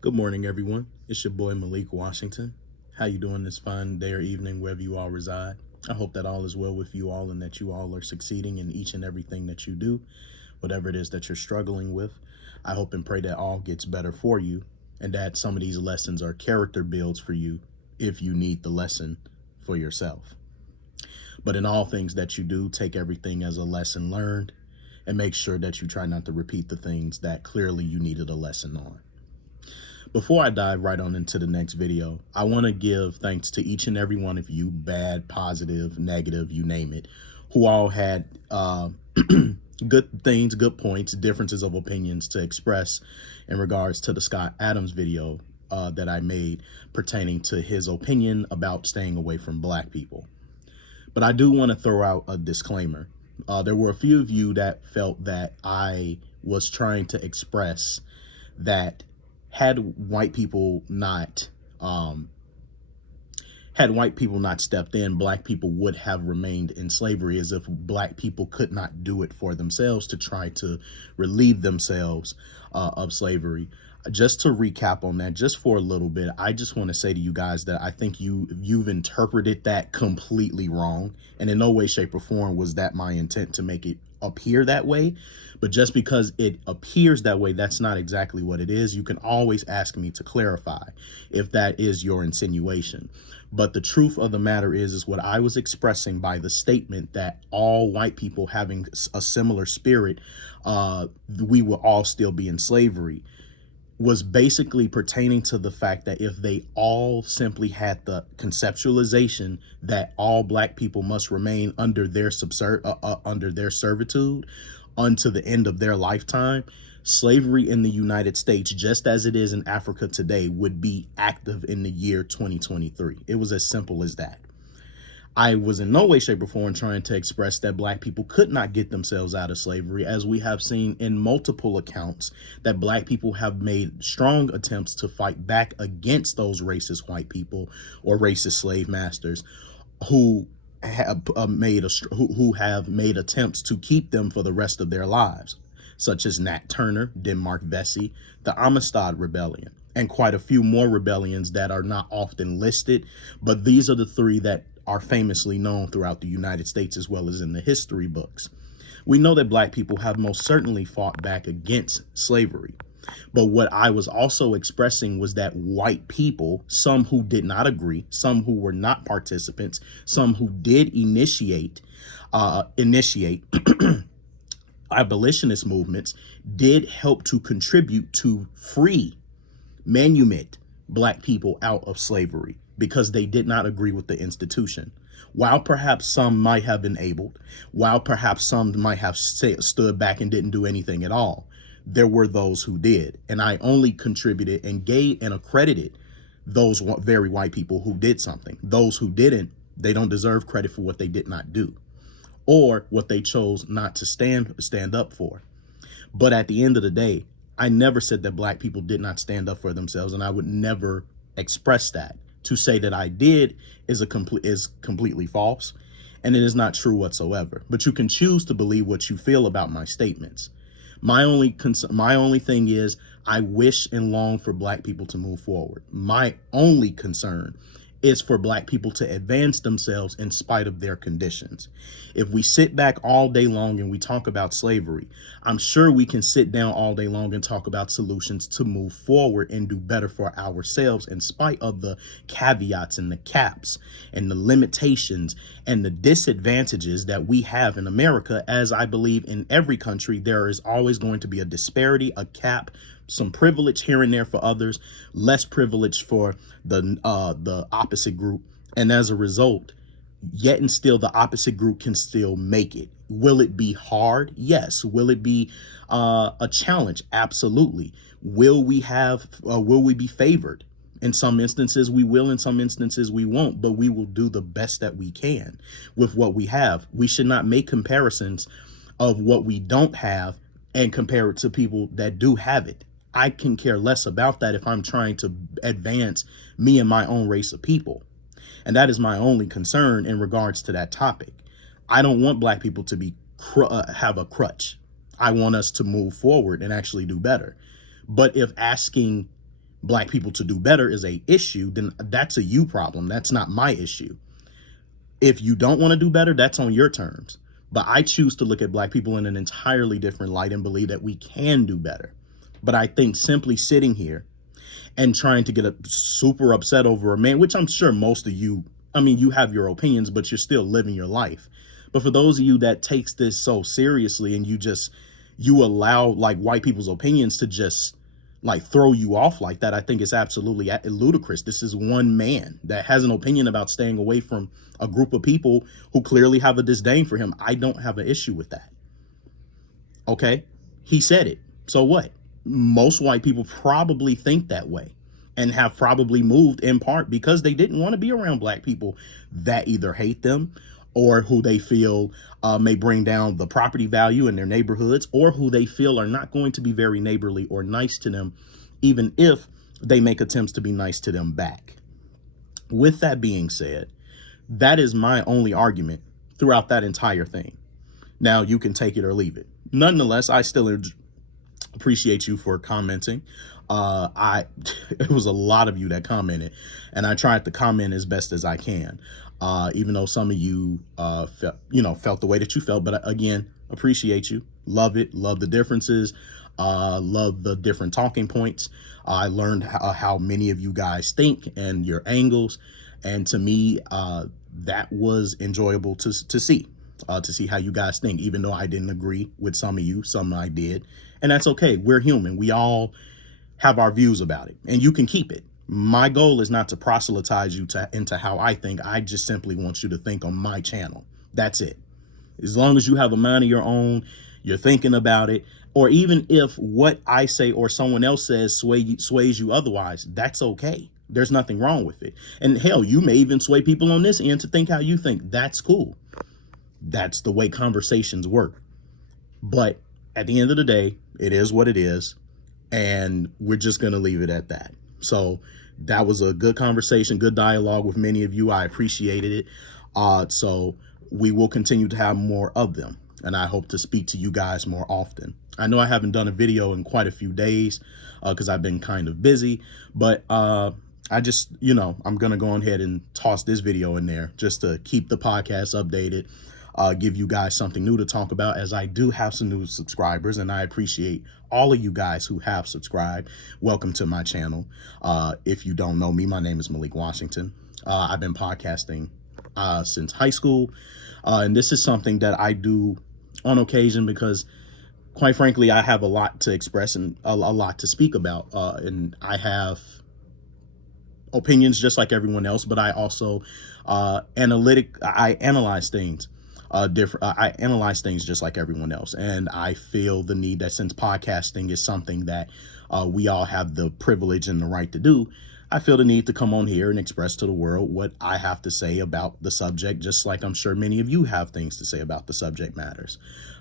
Good morning, everyone. It's your boy Malik Washington. How you doing this fine day or evening, wherever you all reside? I hope that all is well with you all and that you all are succeeding in each and everything that you do, whatever it is that you're struggling with. I hope and pray that all gets better for you and that some of these lessons are character builds for you if you need the lesson for yourself. But in all things that you do, take everything as a lesson learned and make sure that you try not to repeat the things that clearly you needed a lesson on. Before I dive right on into the next video, I want to give thanks to each and every one of you, bad, positive, negative, you name it, who all had good things, good points, differences of opinions to express in regards to the Scott Adams video that I made pertaining to his opinion about staying away from black people. But I do want to throw out a disclaimer. There were a few of you that felt that I was trying to express that had white people not stepped in, black people would have remained in slavery, as if black people could not do it for themselves to try to relieve themselves of slavery. Just to recap on that, just for a little bit, I just want to say to you guys that I think you've interpreted that completely wrong, and in no way, shape, or form was that my intent to make it appear that way. But just because it appears that way, that's not exactly what it is. You can always ask me to clarify if that is your insinuation. But the truth of the matter is what I was expressing by the statement that all white people having a similar spirit, we will all still be in slavery, was basically pertaining to the fact that if they all simply had the conceptualization that all black people must remain under their servitude unto the end of their lifetime, slavery in the United States, just as it is in Africa today, would be active in the year 2023. It was as simple as that. I was in no way, shape, or form trying to express that black people could not get themselves out of slavery, as we have seen in multiple accounts that black people have made strong attempts to fight back against those racist white people or racist slave masters who have made attempts to keep them for the rest of their lives, such as Nat Turner, Denmark Vesey, the Amistad Rebellion, and quite a few more rebellions that are not often listed. But these are the three that are famously known throughout the United States as well as in the history books. We know that black people have most certainly fought back against slavery. But what I was also expressing was that white people, some who did not agree, some who were not participants, some who did initiate abolitionist movements, did help to contribute to free manumit black people out of slavery because they did not agree with the institution. While perhaps some might have been enabled, while perhaps some might have stood back and didn't do anything at all, there were those who did. And I only contributed and gave and accredited those very white people who did something. Those who didn't, they don't deserve credit for what they did not do or what they chose not to stand up for. But at the end of the day, I never said that black people did not stand up for themselves, and I would never express that. To say that I did is completely false, and it is not true whatsoever. But you can choose to believe what you feel about my statements. My only thing is I wish and long for black people to move forward. My only concern is for black people to advance themselves in spite of their conditions. If we sit back all day long and we talk about slavery, I'm sure we can sit down all day long and talk about solutions to move forward and do better for ourselves in spite of the caveats and the caps and the limitations and the disadvantages that we have in America. As I believe in every country, there is always going to be a disparity, a cap, some privilege here and there for others, less privilege for the opposite group. And as a result, yet and still the opposite group can still make it. Will it be hard? Yes. Will it be a challenge? Absolutely. Will we be favored? In some instances we will, in some instances we won't, but we will do the best that we can with what we have. We should not make comparisons of what we don't have and compare it to people that do have it. I can care less about that if I'm trying to advance me and my own race of people. And that is my only concern in regards to that topic. I don't want black people to be have a crutch. I want us to move forward and actually do better. But if asking black people to do better is a issue, then that's a you problem. That's not my issue. If you don't want to do better, that's on your terms. But I choose to look at black people in an entirely different light and believe that we can do better. But I think simply sitting here and trying to get super upset over a man, which I'm sure most of you, I mean, you have your opinions, but you're still living your life. But for those of you that takes this so seriously and you allow like white people's opinions to just like throw you off like that, I think it's absolutely ludicrous. This is one man that has an opinion about staying away from a group of people who clearly have a disdain for him. I don't have an issue with that. Okay, he said it. So what? Most white people probably think that way and have probably moved in part because they didn't want to be around black people that either hate them or who they feel may bring down the property value in their neighborhoods, or who they feel are not going to be very neighborly or nice to them, even if they make attempts to be nice to them back. With that being said, that is my only argument throughout that entire thing. Now, you can take it or leave it. Nonetheless, I still appreciate you for commenting. It was a lot of you that commented, and I tried to comment as best as I can. Even though some of you felt the way that you felt, but again, appreciate you, love it, love the differences, love the different talking points. I learned how many of you guys think and your angles, and to me, that was enjoyable to see how you guys think. Even though I didn't agree with some of you, some I did, and that's okay. We're human. We all have our views about it, and you can keep it. My goal is not to proselytize you into how I think. I just simply want you to think on my channel. That's it. As long as you have a mind of your own, you're thinking about it, or even if what I say or someone else says sways you otherwise, that's okay. There's nothing wrong with it. And hell, you may even sway people on this end to think how you think. That's cool. That's the way conversations work. But at the end of the day, it is what it is. And we're just going to leave it at that. So that was a good conversation, good dialogue with many of you. I appreciated it. So we will continue to have more of them, and I hope to speak to you guys more often. I know I haven't done a video in quite a few days because I've been kind of busy, but I just, I'm going to go ahead and toss this video in there just to keep the podcast updated, give you guys something new to talk about, as I do have some new subscribers, and I appreciate all of you guys who have subscribed. Welcome to my channel. If you don't know me, my name is Malik Washington. I've been podcasting since high school, and this is something that I do on occasion because, quite frankly, I have a lot to express and a lot to speak about, and I have opinions just like everyone else, but I also I analyze things. I analyze things just like everyone else, and I feel the need that since podcasting is something that we all have the privilege and the right to do, I feel the need to come on here and express to the world what I have to say about the subject, just like I'm sure many of you have things to say about the subject matters.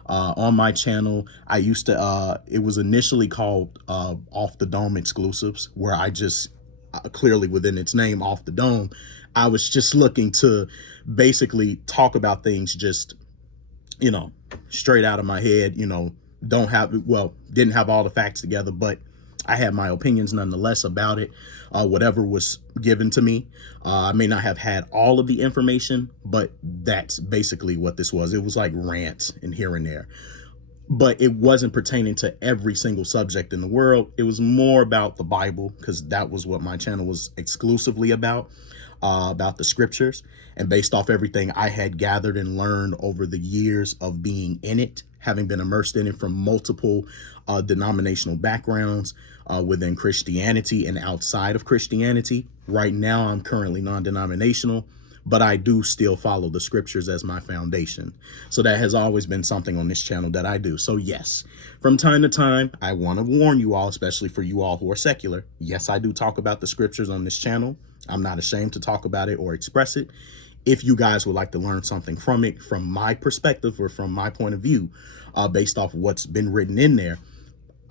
On my channel, I used to, it was initially called Off the Dome Exclusives, where I just clearly within its name, Off the Dome, I was just looking to basically talk about things just, straight out of my head, didn't have all the facts together, but I had my opinions nonetheless about it, whatever was given to me. I may not have had all of the information, but that's basically what this was. It was like rants and here and there, but it wasn't pertaining to every single subject in the world. It was more about the Bible, because that was what my channel was exclusively about the scriptures, and based off everything I had gathered and learned over the years of being in it, having been immersed in it from multiple denominational backgrounds within Christianity and outside of Christianity. Right now, I'm currently non-denominational, but I do still follow the scriptures as my foundation. So that has always been something on this channel that I do. So yes, from time to time, I want to warn you all, especially for you all who are secular. Yes, I do talk about the scriptures on this channel. I'm not ashamed to talk about it or express it. If you guys would like to learn something from it, from my perspective or from my point of view, based off what's been written in there,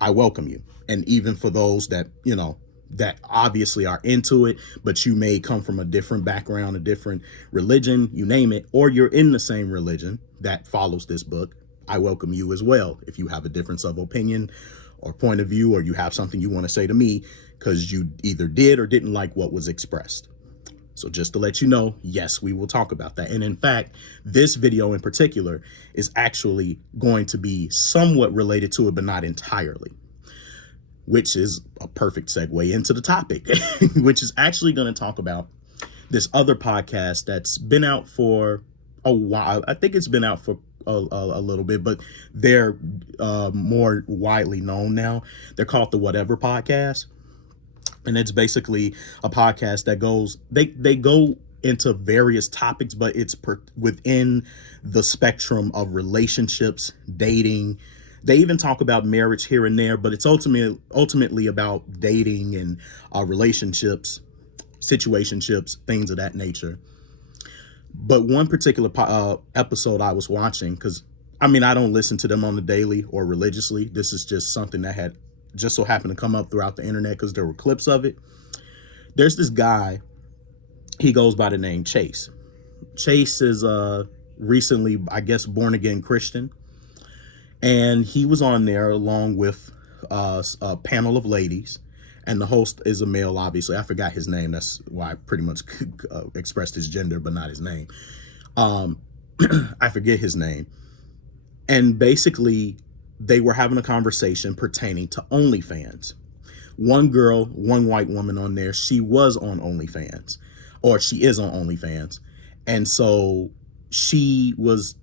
I welcome you. And even for those that, that obviously are into it, but you may come from a different background, a different religion, you name it, or you're in the same religion that follows this book, I welcome you as well. If you have a difference of opinion or point of view, or you have something you want to say to me because you either did or didn't like what was expressed. So just to let you know, yes, we will talk about that. And in fact, this video in particular is actually going to be somewhat related to it, but not entirely, which is a perfect segue into the topic, which is actually going to talk about this other podcast that's been out for a while. I think it's been out for a little bit, but they're more widely known now. They're called the Whatever Podcast. And it's basically a podcast that they go into various topics, but it's within the spectrum of relationships, dating. They even talk about marriage here and there, but it's ultimately about dating and relationships, situationships, things of that nature. But one particular episode I was watching, because I don't listen to them on the daily or religiously. This is just something that had just so happened to come up throughout the internet because there were clips of it. There's this guy, he goes by the name Chase. Chase is recently, I guess, born again Christian. And he was on there along with a panel of ladies. And the host is a male, obviously. I forgot his name. That's why I pretty much expressed his gender, but not his name. I forget his name. And basically, they were having a conversation pertaining to OnlyFans. One girl, one white woman on there, she was on OnlyFans, or she is on OnlyFans. And so she was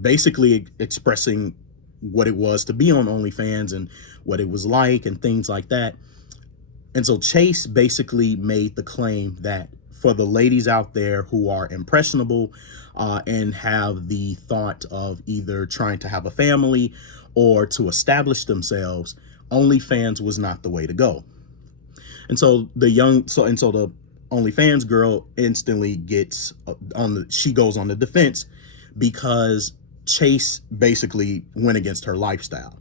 basically expressing what it was to be on OnlyFans and what it was like and things like that. And so Chase basically made the claim that for the ladies out there who are impressionable and have the thought of either trying to have a family or to establish themselves, OnlyFans was not the way to go. And so the OnlyFans girl instantly gets she goes on the defense because Chase basically went against her lifestyle.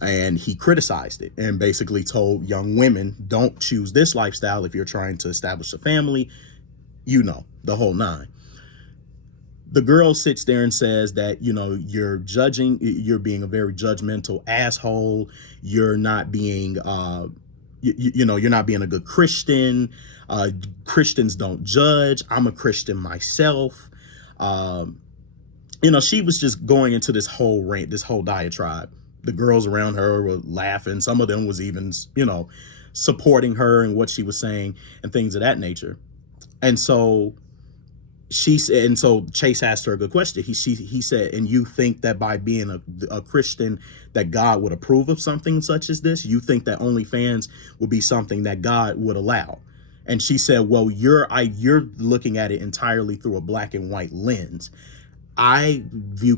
And he criticized it and basically told young women, don't choose this lifestyle if you're trying to establish a family, the whole nine. The girl sits there and says that, you're being a very judgmental asshole. You're not being, you're not being a good Christian. Christians don't judge. I'm a Christian myself. She was just going into this whole rant, this whole diatribe. The girls around her were laughing. Some of them was even, supporting her and what she was saying and things of that nature. And so Chase asked her a good question. He said, and you think that by being a Christian that God would approve of something such as this? You think that OnlyFans would be something that God would allow? And she said, well, you're looking at it entirely through a black and white lens. I view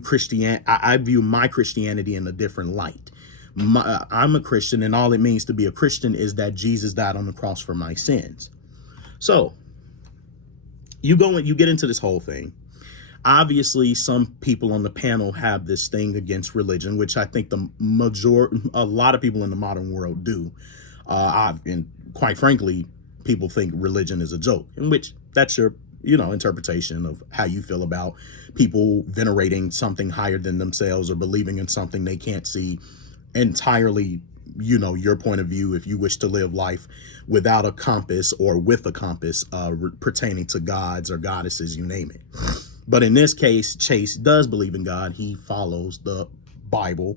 my Christianity in a different light. I'm a Christian, and all it means to be a Christian is that Jesus died on the cross for my sins. So you get into this whole thing. Obviously, some people on the panel have this thing against religion, which I think a lot of people in the modern world do. And quite frankly, people think religion is a joke, in which that's your interpretation of how you feel about people venerating something higher than themselves or believing in something they can't see. Entirely, your point of view if you wish to live life without a compass or with a compass pertaining to gods or goddesses, you name it. But in this case, Chase does believe in God. He follows the Bible,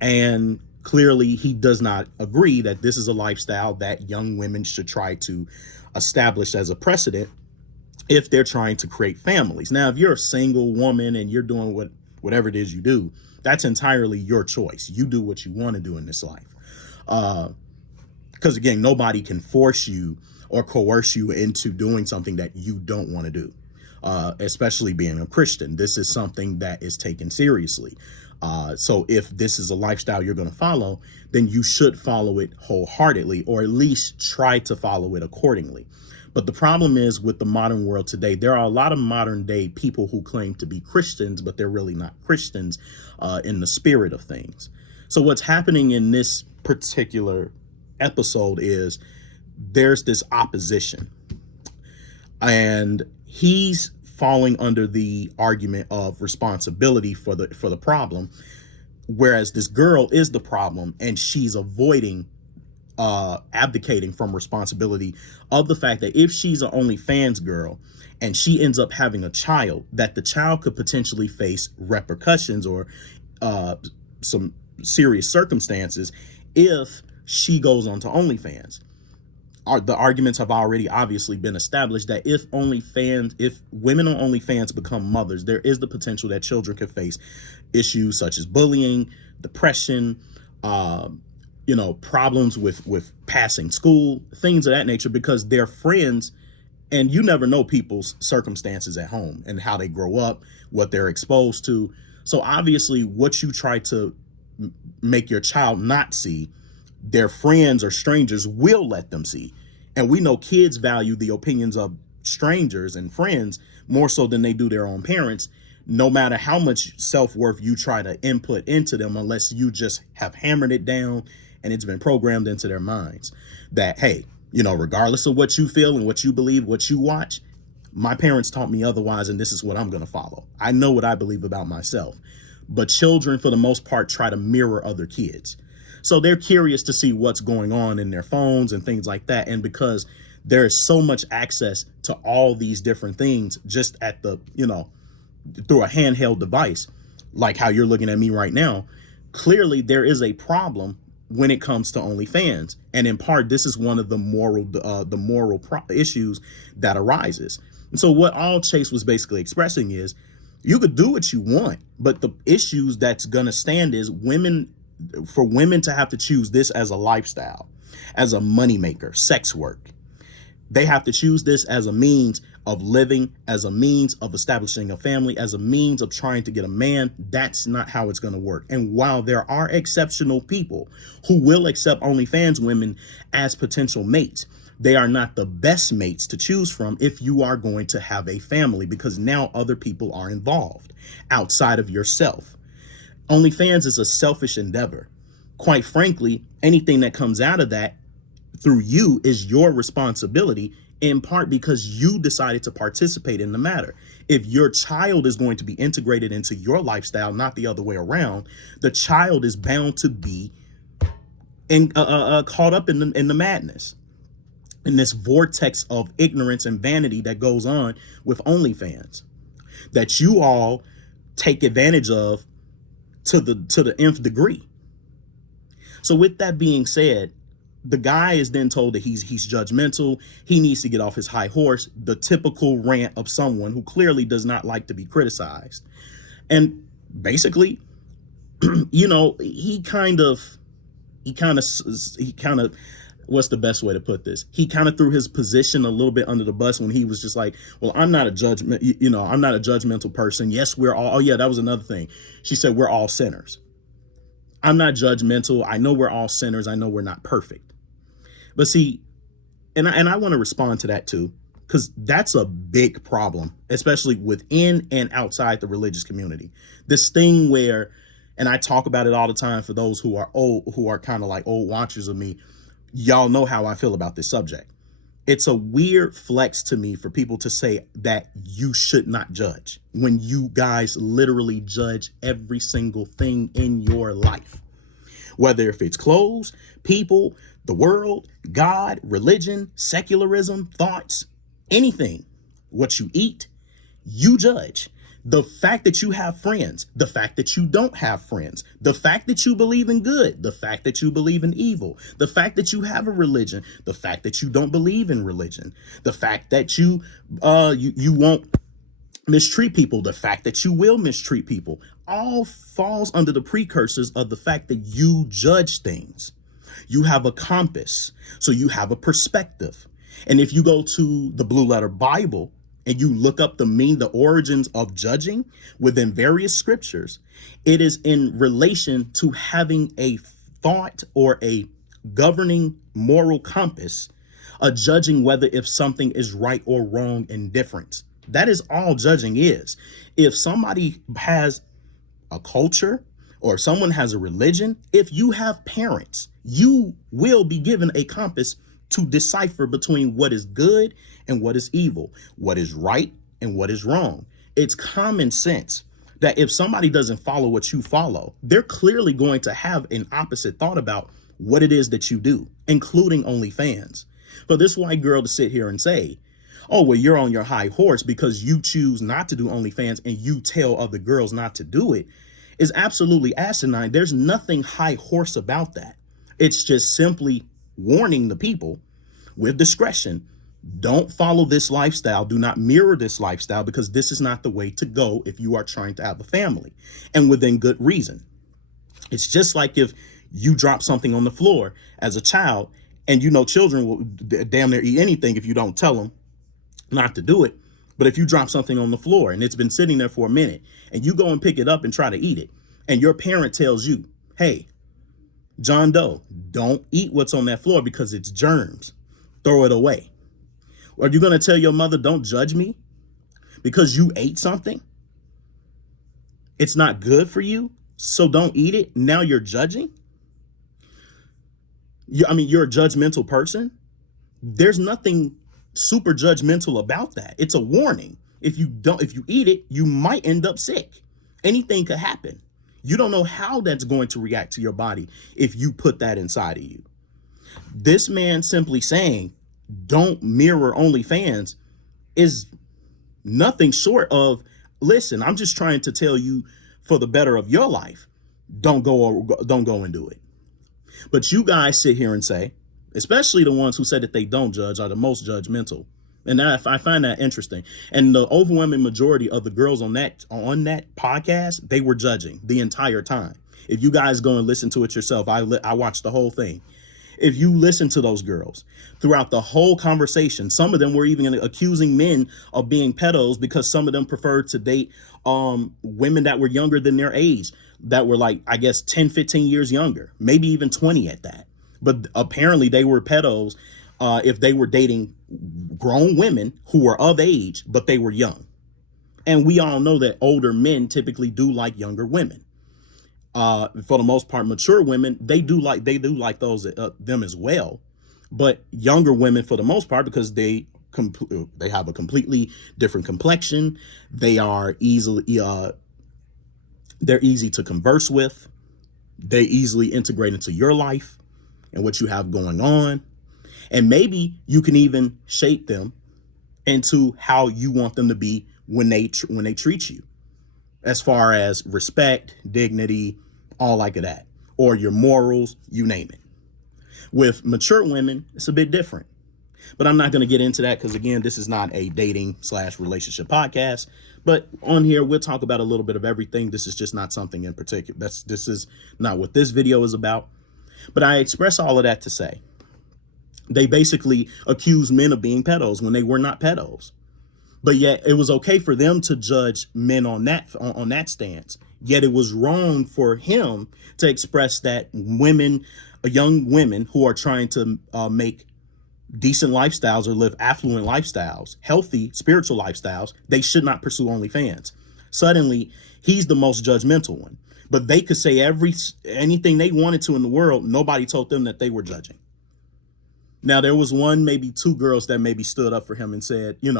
and clearly he does not agree that this is a lifestyle that young women should try to establish as a precedent if they're trying to create families. Now, if you're a single woman and you're doing whatever it is you do, that's entirely your choice. You do what you want to do in this life. Because again, nobody can force you or coerce you into doing something that you don't want to do, especially being a Christian. This is something that is taken seriously. So if this is a lifestyle you're going to follow, then you should follow it wholeheartedly, or at least try to follow it accordingly. But the problem is with the modern world today, there are a lot of modern day people who claim to be Christians, but they're really not Christians in the spirit of things. So what's happening in this particular episode is there's this opposition, and he's falling under the argument of responsibility for the problem, whereas this girl is the problem, and she's avoiding abdicating from responsibility of the fact that if she's an OnlyFans girl and she ends up having a child, that the child could potentially face repercussions or some serious circumstances if she goes on to OnlyFans. The arguments have already obviously been established that if women on OnlyFans become mothers, there is the potential that children could face issues such as bullying, depression, problems with passing school, things of that nature, because their friends, and you never know people's circumstances at home and how they grow up, what they're exposed to. So obviously what you try to make your child not see, their friends or strangers will let them see. And we know kids value the opinions of strangers and friends more so than they do their own parents, no matter how much self-worth you try to input into them, unless you just have hammered it down and it's been programmed into their minds that, hey, regardless of what you feel and what you believe, what you watch, my parents taught me otherwise, and this is what I'm going to follow. I know what I believe about myself. But children, for the most part, try to mirror other kids. So they're curious to see what's going on in their phones and things like that. And because there is so much access to all these different things just at the, through a handheld device, like how you're looking at me right now, clearly there is a problem when it comes to OnlyFans. And in part, this is one of the moral issues that arises. And so what all Chase was basically expressing is, you could do what you want, but the issues that's going to stand is for women to have to choose this as a lifestyle, as a moneymaker, sex work. They have to choose this as a means of living, as a means of establishing a family, as a means of trying to get a man. That's not how it's going to work. And while there are exceptional people who will accept OnlyFans women as potential mates, they are not the best mates to choose from if you are going to have a family, because now other people are involved outside of yourself. OnlyFans is a selfish endeavor. Quite frankly, anything that comes out of that through you is your responsibility, in part because you decided to participate in the matter. If your child is going to be integrated into your lifestyle, not the other way around, the child is bound to be caught up in the madness, in this vortex of ignorance and vanity that goes on with OnlyFans, that you all take advantage of to the nth degree. So with that being said, the guy is then told that he's judgmental. He needs to get off his high horse, the typical rant of someone who clearly does not like to be criticized. And basically, he kind of, what's the best way to put this? He kind of threw his position a little bit under the bus when he was just like, well, I'm not a I'm not a judgmental person. Yes, we're all, oh yeah, that was another thing. She said, we're all sinners. I'm not judgmental. I know we're all sinners. I know we're not perfect. But see, and I want to respond to that too, because that's a big problem, especially within and outside the religious community. This thing where, and I talk about it all the time for those who are old, who are kind of like old watchers of me, y'all know how I feel about this subject. It's a weird flex to me for people to say that you should not judge when you guys literally judge every single thing in your life, whether if it's clothes, people, the world, God, religion, secularism, thoughts, anything. What you eat, you judge. The fact that you have friends, the fact that you don't have friends, the fact that you believe in good, the fact that you believe in evil, the fact that you have a religion, the fact that you don't believe in religion, the fact that you won't mistreat people, the fact that you will mistreat people, all falls under the precursors of the fact that you judge things. You have a compass, so you have a perspective. And if you go to the Blue Letter Bible and you look up the origins of judging within various scriptures, it is in relation to having a thought or a governing moral compass, a judging whether if something is right or wrong and different. That is all judging is. If somebody has a culture or someone has a religion, if you have parents, you will be given a compass to decipher between what is good and what is evil, what is right and what is wrong. It's common sense that if somebody doesn't follow what you follow, they're clearly going to have an opposite thought about what it is that you do, including OnlyFans. For this white girl to sit here and say, oh, well, you're on your high horse because you choose not to do OnlyFans and you tell other girls not to do it, is absolutely asinine. There's nothing high horse about that. It's just simply warning the people with discretion, don't follow this lifestyle. Do not mirror this lifestyle, because this is not the way to go if you are trying to have a family, and within good reason. It's just like if you drop something on the floor as a child, and you know children will damn near eat anything if you don't tell them not to do it. But if you drop something on the floor and it's been sitting there for a minute and you go and pick it up and try to eat it, and your parent tells you, hey, John Doe, don't eat what's on that floor because it's germs. Throw it away. Are you going to tell your mother, don't judge me because you ate something? It's not good for you, so don't eat it. Now you're judging? You're a judgmental person. There's nothing super judgmental about that. It's a warning. If you eat it, you might end up sick. Anything could happen. You don't know how that's going to react to your body if you put that inside of you. This man simply saying, don't mirror OnlyFans is nothing short of, listen, I'm just trying to tell you for the better of your life, don't go and do it. But you guys sit here and say, especially the ones who said that they don't judge are the most judgmental. And I find that interesting. And the overwhelming majority of the girls on that podcast, they were judging the entire time. If you guys go and listen to it yourself, I watched the whole thing. If you listen to those girls throughout the whole conversation, some of them were even accusing men of being pedos because some of them preferred to date women that were younger than their age, that were like, I guess, 10, 15 years younger, maybe even 20 at that. But apparently they were pedos if they were dating grown women who were of age, but they were young. And we all know that older men typically do like younger women. For the most part, mature women, they do like those them as well. But younger women, for the most part, because they have a completely different complexion, they're easy to converse with. They easily integrate into your life and what you have going on. And maybe you can even shape them into how you want them to be when they treat you, as far as respect, dignity, all like that, or your morals, you name it. With mature women, it's a bit different. But I'm not going to get into that because, again, this is not a dating/relationship podcast. But on here, we'll talk about a little bit of everything. This is just not something in particular. This is not what this video is about. But I express all of that to say, they basically accuse men of being pedos when they were not pedos. But yet it was okay for them to judge men on that stance. Yet it was wrong for him to express that young women who are trying to make decent lifestyles or live affluent lifestyles, healthy spiritual lifestyles, they should not pursue OnlyFans. Suddenly, he's the most judgmental one. But they could say anything they wanted to in the world. Nobody told them that they were judging. Now, there was maybe two girls that maybe stood up for him and said, you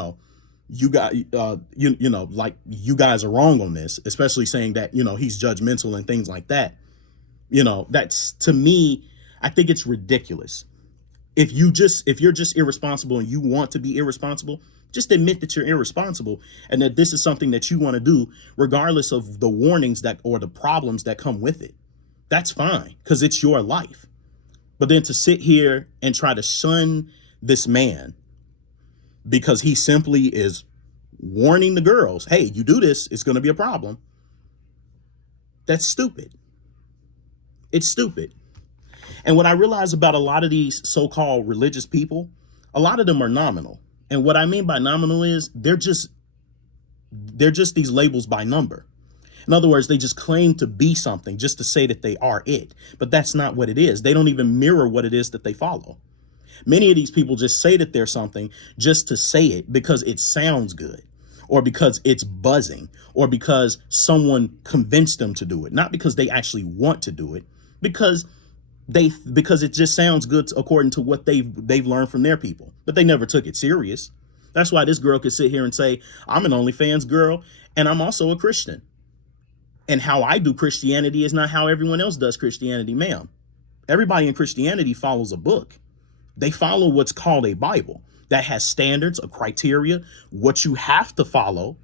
guys, like, you guys are wrong on this, especially saying that, he's judgmental and things like that. That's, to me, I think it's ridiculous. If you're just irresponsible and you want to be irresponsible, just admit that you're irresponsible and that this is something that you want to do, regardless of the warnings or the problems that come with it. That's fine, because it's your life. But then to sit here and try to shun this man because he simply is warning the girls, hey, you do this, it's going to be a problem. That's stupid. It's stupid. And what I realize about a lot of these so-called religious people, a lot of them are nominal. And what I mean by nominal is they're just these labels by number. In other words, they just claim to be something just to say that they are it. But that's not what it is. They don't even mirror what it is that they follow. Many of these people just say that they're something just to say it because it sounds good, or because it's buzzing, or because someone convinced them to do it. Not because they actually want to do it, because it just sounds good according to what they've learned from their people. But they never took it serious. That's why this girl could sit here and say, I'm an OnlyFans girl and I'm also a Christian. And how I do Christianity is not how everyone else does Christianity, ma'am. Everybody in Christianity follows a book. They follow what's called a Bible that has standards, a criteria, what you have to follow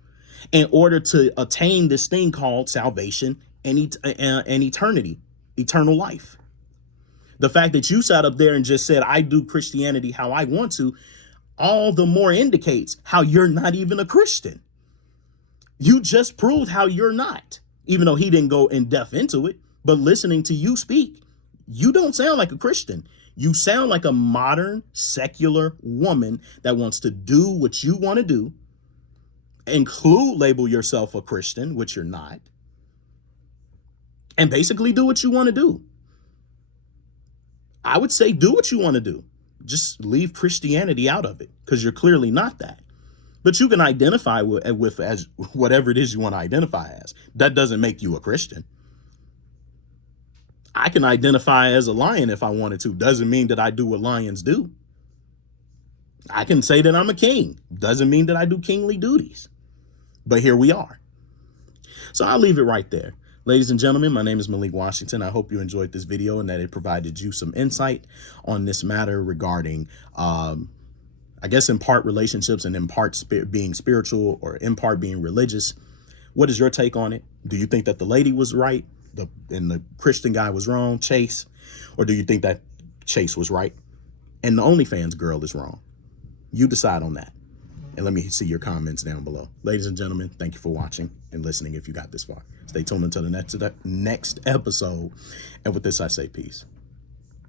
in order to attain this thing called salvation and eternity, eternal life. The fact that you sat up there and just said, I do Christianity how I want to, all the more indicates how you're not even a Christian. You just proved how you're not, even though he didn't go in depth into it. But listening to you speak, you don't sound like a Christian. You sound like a modern secular woman that wants to do what you want to do, label yourself a Christian, which you're not, and basically do what you want to do. I would say do what you want to do. Just leave Christianity out of it, because you're clearly not that. But you can identify with as whatever it is you want to identify as. That doesn't make you a Christian. I can identify as a lion if I wanted to. Doesn't mean that I do what lions do. I can say that I'm a king. Doesn't mean that I do kingly duties. But here we are. So I'll leave it right there. Ladies and gentlemen, my name is Malik Washington. I hope you enjoyed this video and that it provided you some insight on this matter regarding, I guess, in part relationships and in part being spiritual or in part being religious. What is your take on it? Do you think that the lady was right and the Christian guy was wrong, Chase? Or do you think that Chase was right and the OnlyFans girl is wrong? You decide on that. And let me see your comments down below. Ladies and gentlemen, thank you for watching and listening if you got this far. Stay tuned until the next episode. And with this, I say peace.